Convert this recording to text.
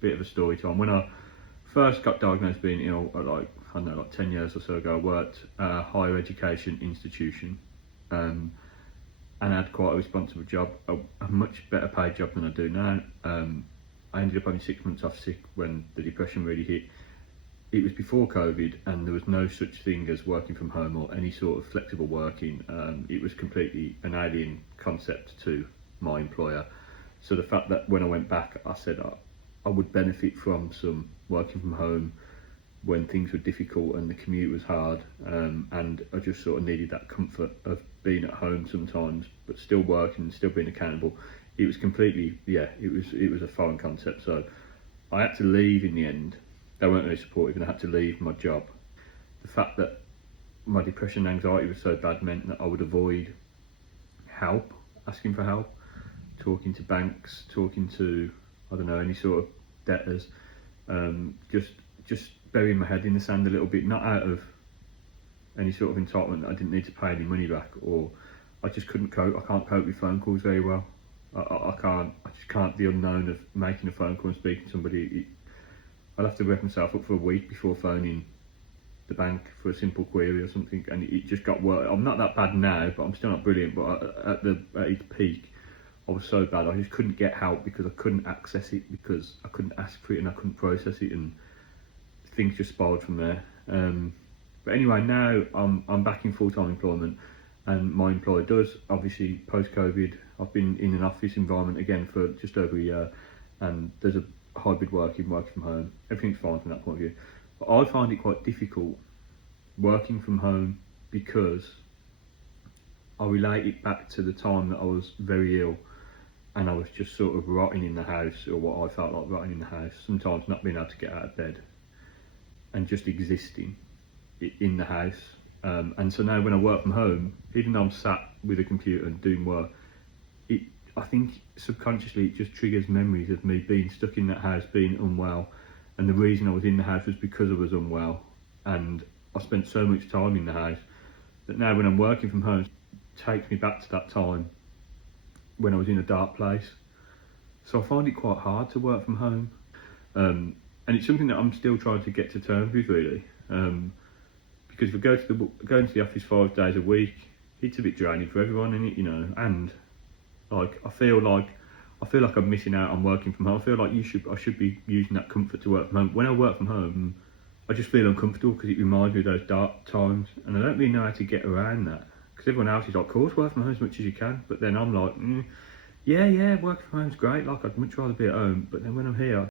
bit of a story time. When I first got diagnosed being ill, I don't know, like 10 years or so ago, I worked at a higher education institution, and I had quite a responsible job, a much better paid job than I do now. I ended up having 6 months off sick when the depression really hit. It was before COVID, and there was no such thing as working from home or any sort of flexible working. It was completely an alien concept to my employer. So the fact that when I went back, I said I would benefit from some working from home when things were difficult and the commute was hard, and I just sort of needed that comfort of being at home sometimes, but still working and still being accountable. It was completely, it was a foreign concept. So I had to leave in the end. They weren't really supportive, and I had to leave my job. The fact that my depression and anxiety was so bad meant that I would avoid help, asking for help, talking to banks, talking to, I don't know, any sort of debtors, just burying my head in the sand a little bit, not out of any sort of entitlement that I didn't need to pay any money back, or I just couldn't cope. I can't cope with phone calls very well. I just can't, the unknown of making a phone call and speaking to somebody. I'll have to rep myself up for a week before phoning the bank for a simple query or something, and it just got worse. I'm not that bad now, but I'm still not brilliant. But at its peak, I was so bad I just couldn't get help because I couldn't access it, because I couldn't ask for it and I couldn't process it, and things just spiraled from there. But anyway, now I'm back in full-time employment, and my employer does, obviously post-COVID, I've been in an office environment again for just over a year, and there's a hybrid working from home. Everything's fine from that point of view. But I find it quite difficult working from home because I relate it back to the time that I was very ill and I was just sort of rotting in the house, or what I felt like rotting in the house, sometimes not being able to get out of bed and just existing in the house. And so now when I work from home, even though I'm sat with a computer and doing work, I think subconsciously it just triggers memories of me being stuck in that house, being unwell. And the reason I was in the house was because I was unwell. And I spent so much time in the house that now when I'm working from home, it takes me back to that time when I was in a dark place. So I find it quite hard to work from home. And it's something that I'm still trying to get to terms with, really. Because if I go into the office 5 days a week, it's a bit draining for everyone, isn't it? You know, and like I feel like I'm missing out on working from home. I feel like I should be using that comfort to work from home. When I work from home, I just feel uncomfortable because it reminds me of those dark times, and I don't really know how to get around that. Because everyone else is like, of course, work from home as much as you can. But then I'm like, yeah, working from home is great. Like I'd much rather be at home. But then when I'm here,